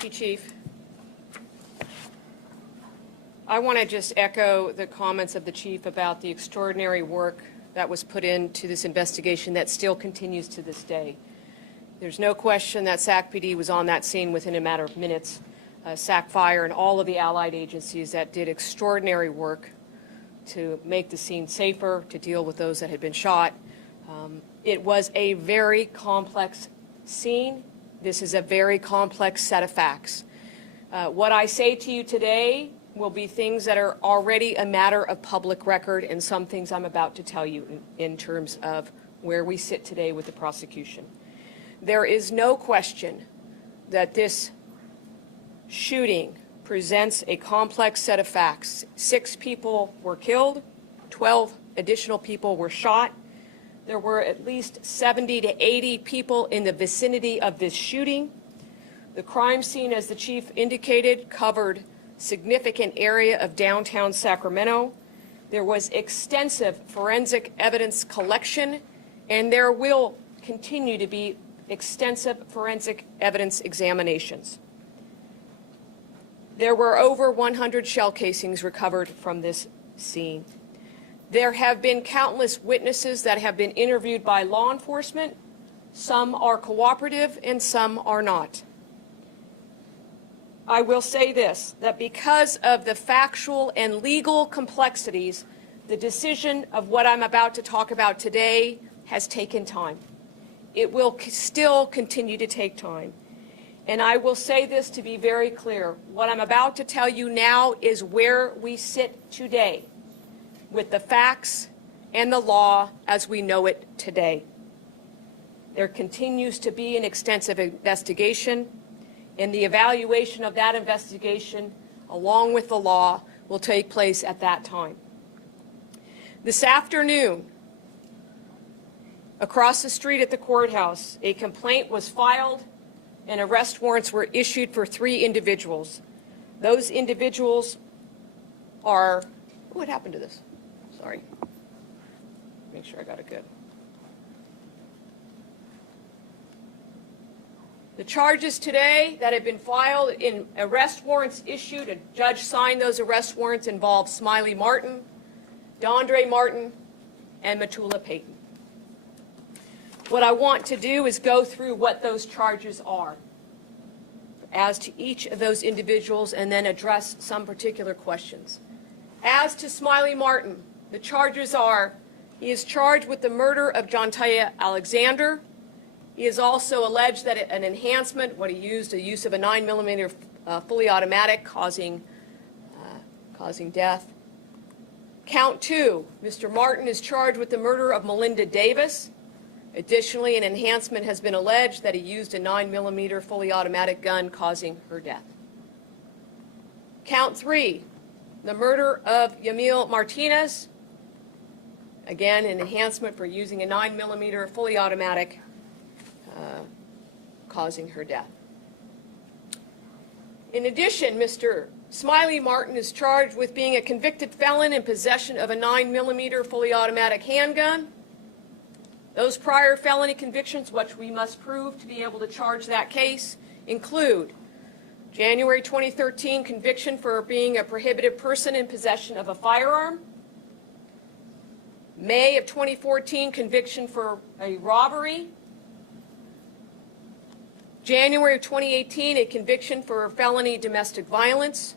Thank you, Chief. I want to just echo the comments of the Chief about the extraordinary work that was put into this investigation that still continues to this day. There's no question that SAC PD was on that scene within a matter of minutes. SAC Fire and all of the allied agencies that did extraordinary work to make the scene safer, to deal with those that had been shot. It was a very complex scene. This is a very complex set of facts. What I say to you today will be things that are already a matter of public record, and some things I'm about to tell you in terms of where we sit today with the prosecution. There is no question that this shooting presents a complex set of facts. 6 people were killed, 12 additional people were shot. There were at least 70 to 80 people in the vicinity of this shooting. The crime scene, as the Chief indicated, covered significant area of downtown Sacramento. There was extensive forensic evidence collection, and there will continue to be extensive forensic evidence examinations. There were over 100 shell casings recovered from this scene. There have been countless witnesses that have been interviewed by law enforcement. Some are cooperative and some are not. I will say this, that because of the factual and legal complexities, the decision of what I'm about to talk about today has taken time. It will still continue to take time. And I will say this to be very clear. What I'm about to tell you now is where we sit today with the facts and the law as we know it today. There continues to be an extensive investigation, and the evaluation of that investigation, along with the law, will take place at that time. This afternoon, across the street at the courthouse, a complaint was filed and arrest warrants were issued for 3 individuals. Those individuals are, what happened to this? Sorry. Make sure I got it good. The charges today that have been filed in arrest warrants issued, a judge signed those arrest warrants, involve Smiley Martin, Dondre Martin, and Matula Payton. What I want to do is go through what those charges are as to each of those individuals and then address some particular questions. As to Smiley Martin, the charges are, he is charged with the murder of Jontia Alexander. He is also alleged that an enhancement, what he used, a use of a 9mm fully automatic causing death. Count 2, Mr. Martin is charged with the murder of Melinda Davis. Additionally, an enhancement has been alleged that he used a 9mm fully automatic gun causing her death. Count 3, the murder of Yamil Martinez. Again, an enhancement for using a 9mm fully automatic causing her death. In addition, Mr. Smiley Martin is charged with being a convicted felon in possession of a 9mm fully automatic handgun. Those prior felony convictions, which we must prove to be able to charge that case, include January 2013 conviction for being a prohibited person in possession of a firearm, May of 2014 conviction for a robbery, January of 2018 a conviction for felony domestic violence,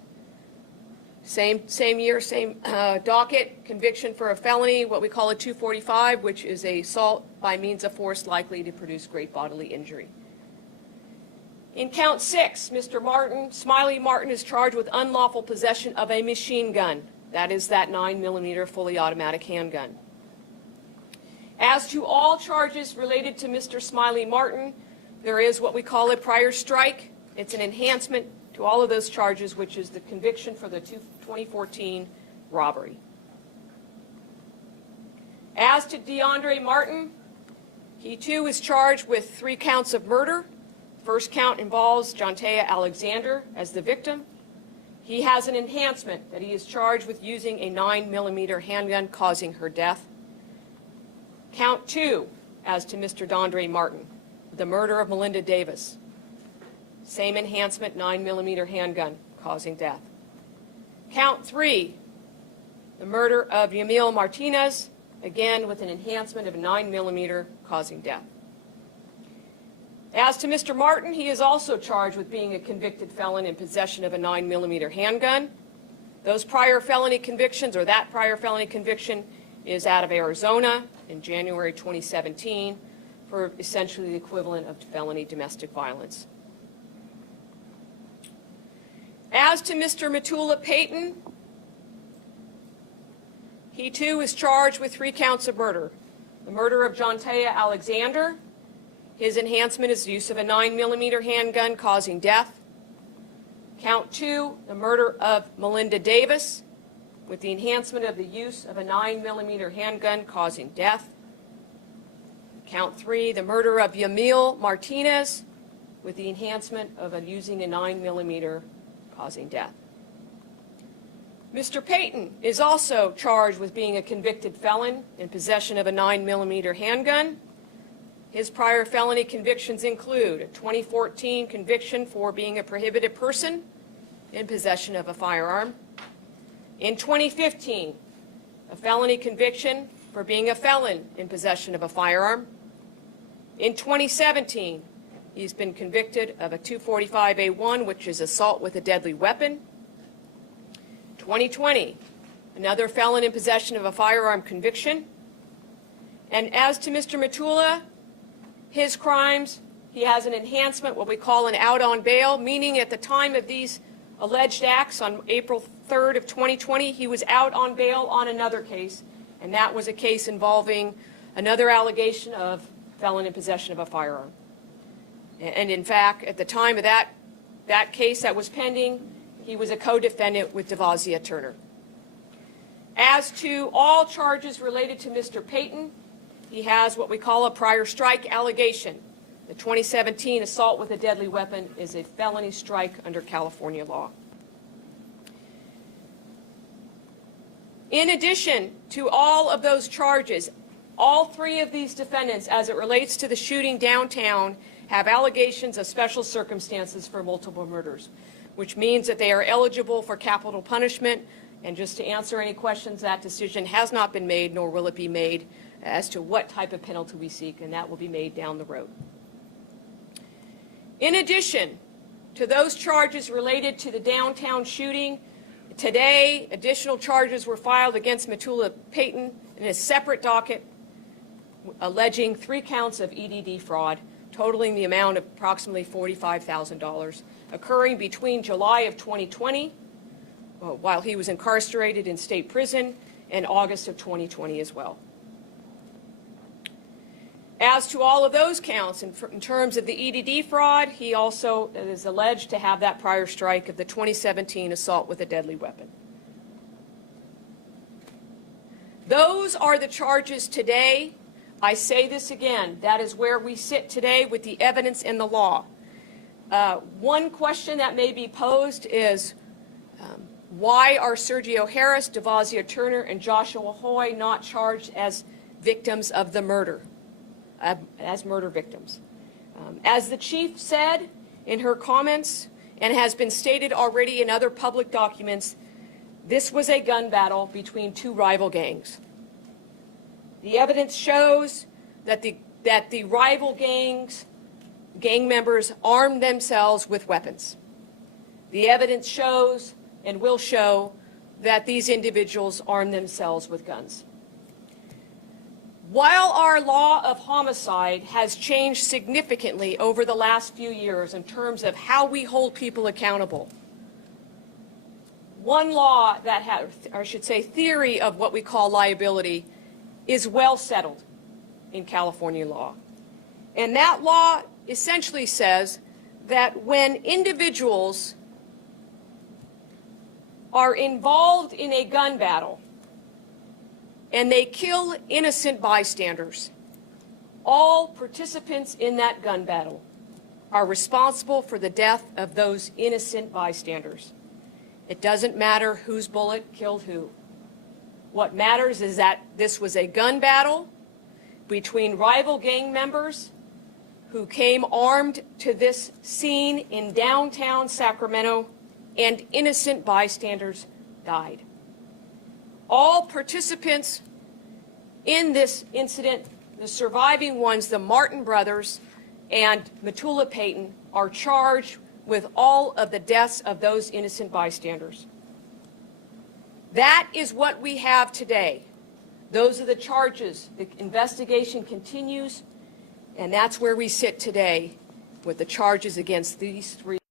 same year, same docket, conviction for a felony, what we call a 245, which is a assault by means of force likely to produce great bodily injury. In count 6, Mr. Smiley Martin is charged with unlawful possession of a machine gun. That is that 9mm fully automatic handgun. As to all charges related to Mr. Smiley Martin, there is what we call a prior strike. It's an enhancement to all of those charges, which is the conviction for the 2014 robbery. As to DeAndre Martin, he too is charged with 3 counts of murder. First count involves Jontia Alexander as the victim. He has an enhancement that he is charged with using a 9mm handgun causing her death. Count 2, as to Mr. Dondre Martin, the murder of Melinda Davis. same enhancement, 9mm handgun, causing death. Count 3, the murder of Yamil Martinez, again with an enhancement of 9mm, causing death. As to Mr. Martin, he is also charged with being a convicted felon in possession of a 9mm handgun. Those prior felony convictions, or that prior felony conviction, is out of Arizona in January 2017 for essentially the equivalent of felony domestic violence. As to Mr. Matula Payton, he too is charged with 3 counts of murder. The murder of Jontea Alexander, his enhancement is the use of a 9mm handgun causing death. Count 2, the murder of Melinda Davis, with the enhancement of the use of a 9mm handgun causing death. Count 3, the murder of Yamil Martinez, with the enhancement of using a 9mm causing death. Mr. Payton is also charged with being a convicted felon in possession of a 9mm handgun. His prior felony convictions include a 2014 conviction for being a prohibited person in possession of a firearm. In 2015, a felony conviction for being a felon in possession of a firearm. In 2017, he's been convicted of a 245A1, which is assault with a deadly weapon. 2020, another felon in possession of a firearm conviction. And as to Mr. Matula, his crimes, he has an enhancement, what we call an out on bail, meaning at the time of these alleged acts on April 3rd of 2020, he was out on bail on another case, and that was a case involving another allegation of felon in possession of a firearm. And in fact, at the time of that case that was pending, he was a co-defendant with Devazia Turner. As to all charges related to Mr. Payton, he has what we call a prior strike allegation. The 2017 assault with a deadly weapon is a felony strike under California law. In addition to all of those charges, all 3 of these defendants, as it relates to the shooting downtown, have allegations of special circumstances for multiple murders, which means that they are eligible for capital punishment. And just to answer any questions, that decision has not been made, nor will it be made, as to what type of penalty we seek, and that will be made down the road. In addition to those charges related to the downtown shooting, today additional charges were filed against Matula Payton in a separate docket alleging 3 counts of EDD fraud, totaling the amount of approximately $45,000, occurring between July of 2020, while he was incarcerated in state prison, and August of 2020 as well. As to all of those counts, in terms of the EDD fraud, he also is alleged to have that prior strike of the 2017 assault with a deadly weapon. Those are the charges today. I say this again, that is where we sit today with the evidence and the law. One question that may be posed is, why are Sergio Harris, Devazia Turner, and Joshua Hoy not charged as victims of the murder? As murder victims. As the chief said in her comments, and has been stated already in other public documents, this was a gun battle between 2 rival gangs. The evidence shows that the rival gang members armed themselves with weapons. The evidence shows and will show that these individuals armed themselves with guns. While our law of homicide has changed significantly over the last few years in terms of how we hold people accountable, one law that has, or I should say theory of what we call liability, is well settled in California law. And that law essentially says that when individuals are involved in a gun battle and they kill innocent bystanders, all participants in that gun battle are responsible for the death of those innocent bystanders. It doesn't matter whose bullet killed who. What matters is that this was a gun battle between rival gang members who came armed to this scene in downtown Sacramento, and innocent bystanders died. All participants in this incident, the surviving ones, the Martin brothers and Matula Payton, are charged with all of the deaths of those innocent bystanders. That is what we have today. Those are the charges. The investigation continues, and that's where we sit today with the charges against these three.